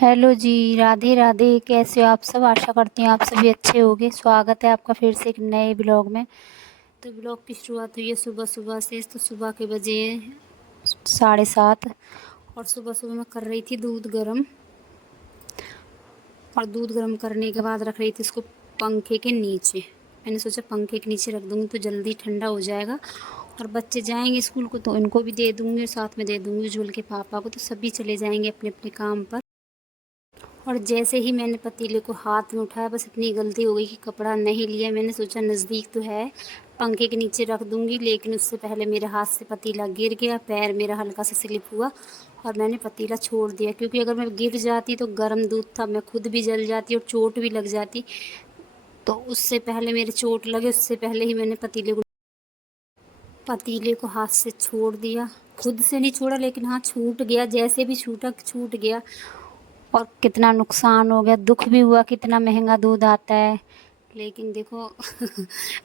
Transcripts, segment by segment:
Hello जी। राधे राधे। कैसे हो आप सब? आशा करती हूँ आप सभी अच्छे होंगे। स्वागत है आपका फिर से एक नए ब्लॉग में। तो ब्लॉग की शुरुआत हुई है सुबह सुबह से। तो सुबह के बजे हैं 7:30 और सुबह सुबह मैं कर रही थी दूध गर्म। और दूध गर्म करने के बाद रख रही थी इसको पंखे के नीचे। मैंने सोचा पंखे के नीचे रख दूँगी तो जल्दी ठंडा हो जाएगा और बच्चे जाएंगे स्कूल को तो इनको भी दे दूँगी और साथ में दे दूँगी उज्ज्वल के पापा को। तो सभी चले जाएंगे अपने अपने काम पर। और जैसे ही मैंने पतीले को हाथ में उठाया, बस इतनी गलती हो गई कि कपड़ा नहीं लिया। मैंने सोचा नज़दीक तो है, पंखे के नीचे रख दूंगी, लेकिन उससे पहले मेरे हाथ से पतीला गिर गया। पैर मेरा हल्का सा स्लिप हुआ और मैंने पतीला छोड़ दिया, क्योंकि अगर मैं गिर जाती तो गर्म दूध था, मैं खुद भी जल जाती और चोट भी लग जाती। तो उससे पहले मेरे चोट लगे, उससे पहले ही मैंने पतीले को हाथ से छोड़ दिया। खुद से नहीं छोड़ा, लेकिन हाँ छूट गया, जैसे भी छूटा छूट गया। और कितना नुकसान हो गया, दुख भी हुआ, कितना महंगा दूध आता है। लेकिन देखो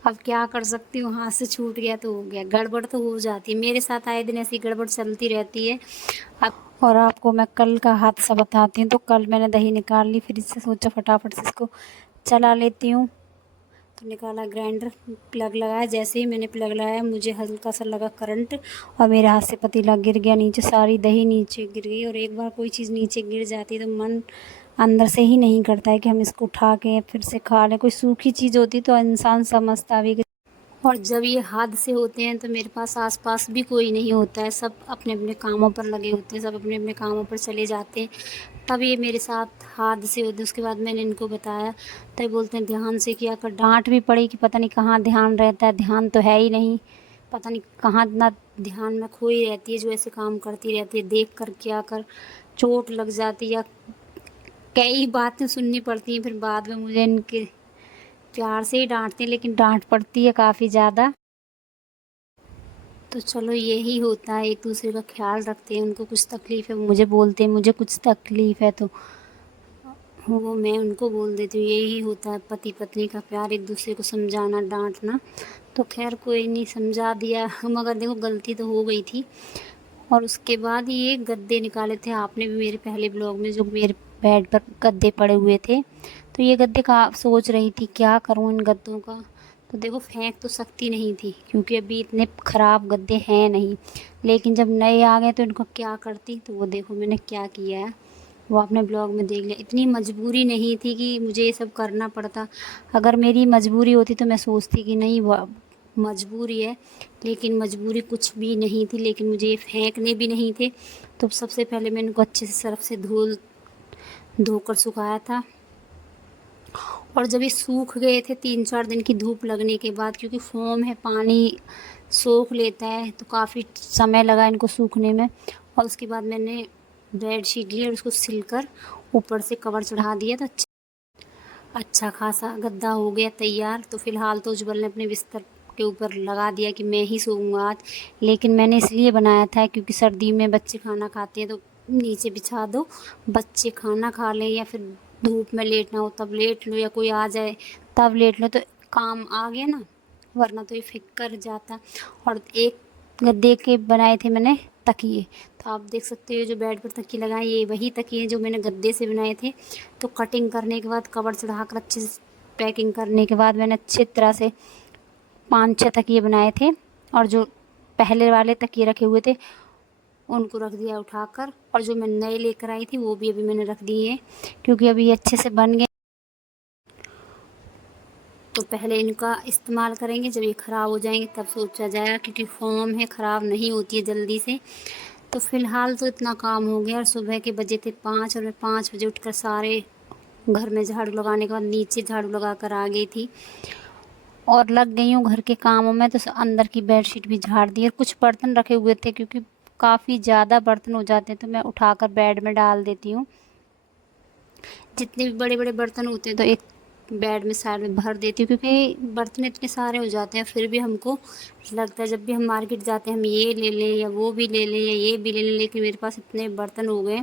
अब क्या कर सकती हूँ, हाथ से छूट गया तो हो गया। गड़बड़ तो हो जाती है, मेरे साथ आए दिन ऐसी गड़बड़ चलती रहती है। अब और आपको मैं कल का हादसा बताती हूँ। तो कल मैंने दही निकाल ली, फिर इससे सोचा फटाफट से इसको चला लेती हूँ। तो निकाला ग्राइंडर, प्लग लगाया। जैसे ही मैंने प्लग लगाया मुझे हल्का सा लगा करंट और मेरे हाथ से पतीला गिर गया नीचे, सारी दही नीचे गिर गई। और एक बार कोई चीज़ नीचे गिर जाती है तो मन अंदर से ही नहीं करता है कि हम इसको उठा के फिर से खा लें। कोई सूखी चीज़ होती तो इंसान समझता भी। और जब ये हादसे होते हैं तो मेरे पास आसपास भी कोई नहीं होता है, सब अपने अपने कामों पर लगे होते हैं, सब अपने अपने कामों पर चले जाते हैं। तब ये मेरे साथ हादसे होते हैं। उसके बाद मैंने इनको बताया, तब बोलते हैं ध्यान से किया कर। डांट भी पड़ी कि पता नहीं कहाँ ध्यान रहता है, ध्यान तो है ही नहीं। पता नहीं कहाँ इतना ध्यान में खोई रहती है, जो ऐसे काम करती रहती है। देख कर क्या कर, चोट लग जाती या कई बातें सुननी पड़ती हैं। फिर बाद में मुझे इनके प्यार से ही डांटते हैं, लेकिन डांट पड़ती है काफ़ी ज़्यादा। तो चलो यही होता है, एक दूसरे का ख्याल रखते हैं। उनको कुछ तकलीफ़ है मुझे बोलते हैं, मुझे कुछ तकलीफ़ है तो वो मैं उनको बोल देती हूँ। यही होता है पति पत्नी का प्यार, एक दूसरे को समझाना डांटना। तो खैर कोई नहीं, समझा दिया, मगर देखो गलती तो हो गई थी। और उसके बाद ये गद्दे निकाले थे आपने भी मेरे पहले ब्लॉग में, जो मेरे बेड पर गद्दे पड़े हुए थे। तो ये गद्दे का सोच रही थी क्या करूँ इन गद्दों का। तो देखो फेंक तो सकती नहीं थी, क्योंकि अभी इतने ख़राब गद्दे हैं नहीं। लेकिन जब नए आ गए तो इनको क्या करती। तो वो देखो मैंने क्या किया है, वो आपने ब्लॉग में देख लिया। इतनी मजबूरी नहीं थी कि मुझे ये सब करना पड़ता। अगर मेरी मजबूरी होती तो मैं सोचती कि नहीं मजबूरी है, लेकिन मजबूरी कुछ भी नहीं थी। लेकिन मुझे ये फेंकने भी नहीं थे। तो सबसे पहले मैंने इनको अच्छे से सर्फ से धोकर सुखाया था। और जब ये सूख गए थे 3-4 दिन की धूप लगने के बाद, क्योंकि फोम है, पानी सोख लेता है, तो काफ़ी समय लगा इनको सूखने में। और उसके बाद मैंने बेडशीट ली और उसको सिलकर ऊपर से कवर चढ़ा दिया। तो अच्छा खासा गद्दा हो गया तैयार। तो फ़िलहाल तो उज्ज्वल ने अपने बिस्तर के ऊपर लगा दिया कि मैं ही सोऊंगा आज। लेकिन मैंने इसलिए बनाया था क्योंकि सर्दी में बच्चे खाना खाते हैं तो नीचे बिछा दो, बच्चे खाना खा लें या फिर धूप में लेटना हो तब लेट लो, या कोई आ जाए तब लेट लो, तो काम आ गया ना, वरना तो ये फिक कर जाता। और एक गद्दे के बनाए थे मैंने तकिए। तो आप देख सकते हो जो बेड पर तकिए लगाए, ये वही तकिए हैं जो मैंने गद्दे से बनाए थे। तो कटिंग करने के बाद कवर चढ़ाकर अच्छे से पैकिंग करने के बाद मैंने अच्छी तरह से 5-6 तकिए बनाए थे। और जो पहले वाले तकिए रखे हुए थे उनको रख दिया उठाकर, और जो मैं नए लेकर आई थी वो भी अभी मैंने रख दिए हैं, क्योंकि अभी ये अच्छे से बन गए। तो पहले इनका इस्तेमाल करेंगे, जब ये ख़राब हो जाएंगे तब सोचा जाएगा, क्योंकि फोम है, ख़राब नहीं होती है जल्दी से। तो फ़िलहाल तो इतना काम हो गया। और सुबह के बजे थे 5 और मैं 5 बजे उठकर सारे घर में झाड़ू लगाने के बाद नीचे झाड़ू लगा कर आ गई थी और लग गई हूँ घर के कामों में। तो अंदर की बेडशीट भी झाड़ दी और कुछ बर्तन रखे हुए थे, क्योंकि काफ़ी ज़्यादा बर्तन हो जाते हैं तो मैं उठाकर बेड में डाल देती हूँ। जितने भी बड़े बड़े बर्तन होते हैं तो एक बेड में साइड में भर देती हूँ, क्योंकि बर्तन इतने सारे हो जाते हैं। फिर भी हमको लगता है जब भी हम मार्केट जाते हैं हम ये ले लें या वो भी ले लें या ये भी ले लें, लेकिन मेरे पास इतने बर्तन हो गए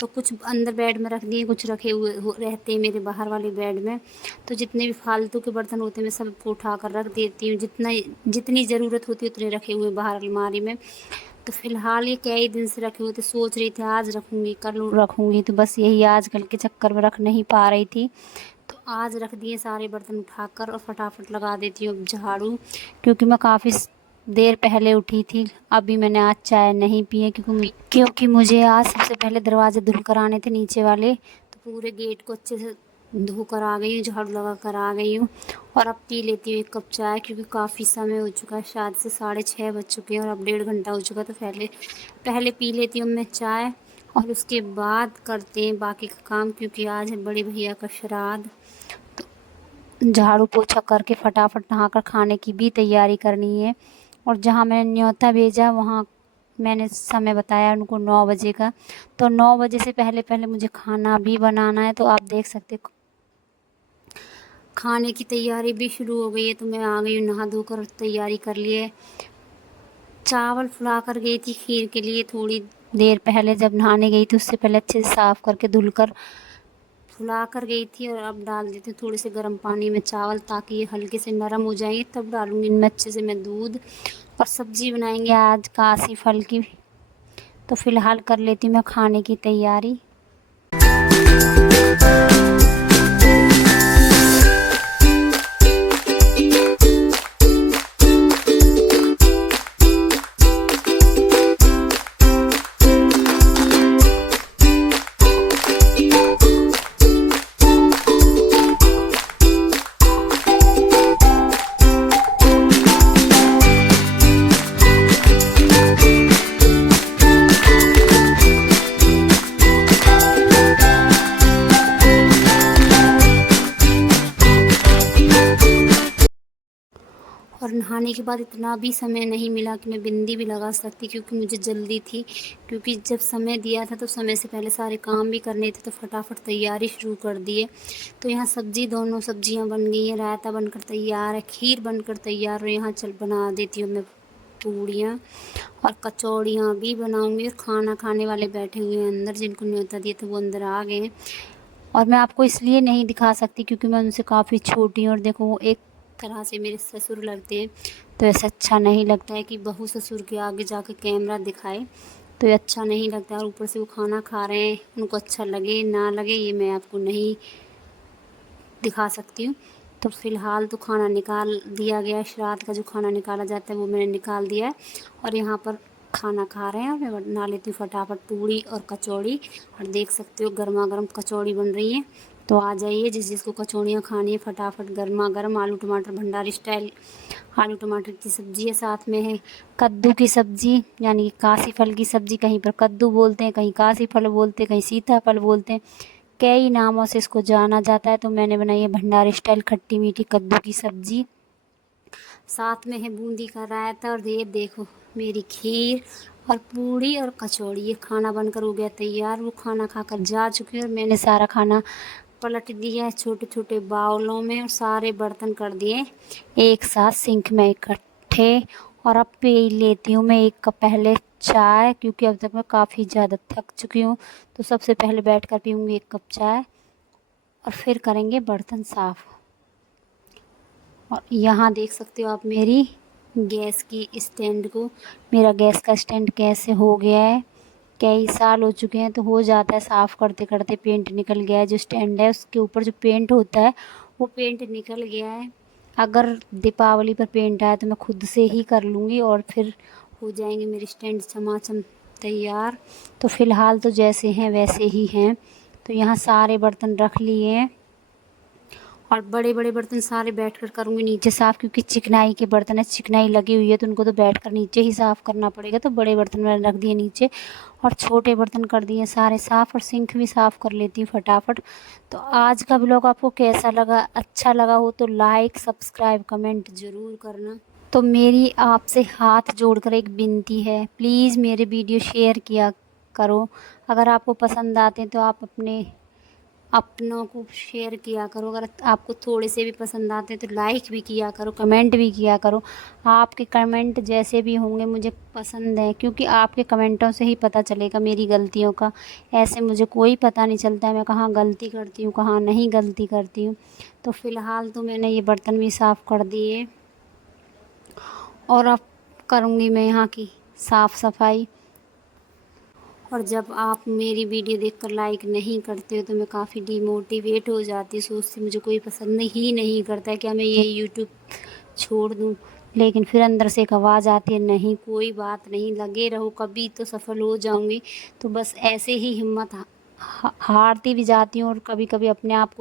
तो कुछ अंदर बेड में रख दिए, कुछ रखे हुए रहते हैं मेरे बाहर वाले बेड में। तो जितने भी फालतू के बर्तन होते हैं मैं सबको उठा कर रख देती हूँ, जितनी ज़रूरत होती है उतने रखे हुए बाहर अलमारी में। तो फ़िलहाल ये कई दिन से रखे हुए थे, सोच रही थी आज रखूँगी, कल रखूँगी, तो बस यही आजकल के चक्कर में रख नहीं पा रही थी। तो आज रख दिए सारे बर्तन उठाकर और फटाफट लगा देती हूँ अब झाड़ू, क्योंकि मैं काफ़ी देर पहले उठी थी। अभी मैंने आज चाय नहीं पी है क्योंकि मुझे आज सबसे पहले दरवाजे धुल कर आने थे नीचे वाले, तो पूरे गेट को अच्छे से धो कर आ गई हूँ, झाड़ू लगा कर आ गई हूँ। और अब पी लेती हूँ 1 कप चाय, क्योंकि काफ़ी समय हो चुका है, शायद से 6:30 बज चुके हैं और अब 1.5 घंटा हो चुका, तो पहले पी लेती हूँ मैं चाय और उसके बाद करते हैं बाकी का काम, क्योंकि आज है बड़े भैया का श्राद्ध। तो झाड़ू पोछा करके फटाफट नहाकर खाने की भी तैयारी करनी है। और जहाँ मैंने न्योता भेजा वहाँ मैंने समय बताया उनको 9 बजे का, तो 9 बजे से पहले मुझे खाना भी बनाना है। तो आप देख सकते खाने की तैयारी भी शुरू हो गई है। तो मैं आ गई हूँ, नहा धोकर तैयारी कर ली है। चावल फुला कर गई थी खीर के लिए थोड़ी देर पहले, जब नहाने गई थी उससे पहले अच्छे से साफ़ करके धुलकर फुला कर गई थी। और अब डाल देती हूँ थोड़े से गर्म पानी में चावल, ताकि ये हल्के से नरम हो जाएंगे, तब डालूँगी इनमें अच्छे से मैं दूध। और सब्ज़ी बनाएंगे आज कासी फल की। तो फ़िलहाल कर लेती हूँ मैं खाने की तैयारी। और नहाने के बाद इतना भी समय नहीं मिला कि मैं बिंदी भी लगा सकती, क्योंकि मुझे जल्दी थी। क्योंकि जब समय दिया था तो समय से पहले सारे काम भी करने थे, तो फटाफट तैयारी शुरू कर दिए। तो यहाँ दोनों सब्जियाँ बन गई हैं, रायता बनकर तैयार है, खीर बनकर तैयार है। यहाँ चल बना देती हूँ मैं पूड़ियाँ और कचौड़ियाँ भी बनाऊँगी। और खाना खाने वाले बैठे हुए हैं अंदर, जिनको न्योता दिया था वो अंदर आ गए हैं। और मैं आपको इसलिए नहीं दिखा सकती क्योंकि मैं उनसे काफ़ी छोटी हूँ। और देखो वो एक तरह से मेरे ससुर लगते हैं, तो ऐसा अच्छा नहीं लगता है कि बहू ससुर के आगे जाकर कैमरा दिखाए, तो ये अच्छा नहीं लगता। और ऊपर से वो खाना खा रहे हैं, उनको अच्छा लगे ना लगे ये मैं आपको नहीं दिखा सकती हूँ। तो फ़िलहाल तो खाना निकाल दिया गया, श्राद्ध का जो खाना निकाला जाता है वो मैंने निकाल दिया है। और यहाँ पर खाना खा रहे हैं और मैं बना लेती हूँ फटाफट पूड़ी और कचौड़ी। और देख सकते हो गर्मा गर्म कचौड़ी बन रही है। तो आ जाइए, जिसको कचौड़ियाँ खानी है फटाफट गर्मा गर्म आलू टमाटर भंडारी स्टाइल आलू टमाटर की सब्ज़ी है। साथ में है कद्दू की सब्ज़ी, यानी कि कासी फल की सब्ज़ी। कहीं पर कद्दू बोलते हैं, कहीं कासी फल बोलते हैं, कहीं सीताफल बोलते हैं, कई नामों से इसको जाना जाता है। तो मैंने बनाई है भंडारी स्टाइल खट्टी मीठी कद्दू की सब्ज़ी। साथ में है बूंदी का रायता। और ये देखो मेरी खीर और पूड़ी और कचौड़ी, ये खाना बनकर हो गया तैयार। वो खाना खाकर जा चुके हैं और मैंने सारा खाना पलट दिया है छोटे छोटे बाउलों में, और सारे बर्तन कर दिए एक साथ सिंक में इकट्ठे। और अब पी लेती हूँ मैं 1 कप पहले चाय, क्योंकि अब तक मैं काफ़ी ज़्यादा थक चुकी हूँ। तो सबसे पहले बैठकर पीऊँगी 1 कप चाय और फिर करेंगे बर्तन साफ़। और यहाँ देख सकते हो आप मेरी गैस की स्टैंड को, मेरा गैस का स्टैंड कैसे हो गया है। कई साल हो चुके हैं, तो हो जाता है साफ़ करते करते पेंट निकल गया है। जो स्टैंड है उसके ऊपर जो पेंट होता है वो पेंट निकल गया है। अगर दीपावली पर पेंट आया तो मैं खुद से ही कर लूँगी और फिर हो जाएंगे मेरे स्टैंड चमाचम तैयार। तो फ़िलहाल तो जैसे हैं वैसे ही हैं। तो यहाँ सारे बर्तन रख लिए हैं और बड़े बड़े बर्तन सारे बैठकर करूँगी नीचे साफ़, क्योंकि चिकनाई के बर्तन है, चिकनाई लगी हुई है तो उनको तो बैठकर नीचे ही साफ़ करना पड़ेगा। तो बड़े बर्तन मैंने रख दिए नीचे और छोटे बर्तन कर दिए सारे साफ़, और सिंक भी साफ़ कर लेती हूँ फटाफट। तो आज का ब्लॉग आपको कैसा लगा? अच्छा लगा हो तो लाइक सब्सक्राइब कमेंट ज़रूर करना। तो मेरी आपसे हाथ जोड़कर एक विनती है, प्लीज़ मेरे वीडियो शेयर किया करो। अगर आपको पसंद आते हैं तो आप अपनों को शेयर किया करो। अगर आपको थोड़े से भी पसंद आते हैं तो लाइक भी किया करो, कमेंट भी किया करो। आपके कमेंट जैसे भी होंगे मुझे पसंद है, क्योंकि आपके कमेंटों से ही पता चलेगा मेरी गलतियों का। ऐसे मुझे कोई पता नहीं चलता है मैं कहाँ गलती करती हूँ कहाँ नहीं गलती करती हूँ। तो फ़िलहाल तो मैंने ये बर्तन भी साफ़ कर दिए और अब करूँगी मैं यहाँ की साफ़ सफाई। और जब आप मेरी वीडियो देखकर लाइक नहीं करते हो तो मैं काफ़ी डिमोटिवेट हो जाती हूँ, सोचती मुझे कोई पसंद ही नहीं करता है, क्या मैं ये यूट्यूब छोड़ दूँ। लेकिन फिर अंदर से एक आवाज़ आती है, नहीं कोई बात नहीं, लगे रहो, कभी तो सफल हो जाऊँगी। तो बस ऐसे ही हिम्मत हारती भी जाती हूँ और कभी-कभी अपने आप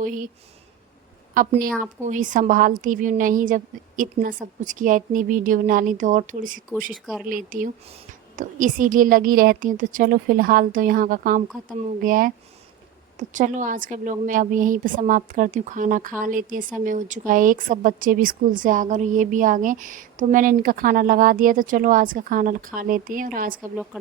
को ही सँभालती भी हूँ, नहीं जब इतना सब कुछ किया, इतनी वीडियो बना ली तो और थोड़ी-सी कोशिश कर लेती हूँ। तो इसीलिए लगी रहती हूँ। तो चलो फ़िलहाल तो यहाँ का काम ख़त्म हो गया है। तो चलो आज का ब्लॉग मैं अब यहीं पे समाप्त करती हूँ, खाना खा लेती हैं, समय हो चुका है। एक सब बच्चे भी स्कूल से आ गए और ये भी आ गए, तो मैंने इनका खाना लगा दिया। तो चलो आज का खाना खा लेते हैं और आज का ब्लॉग कर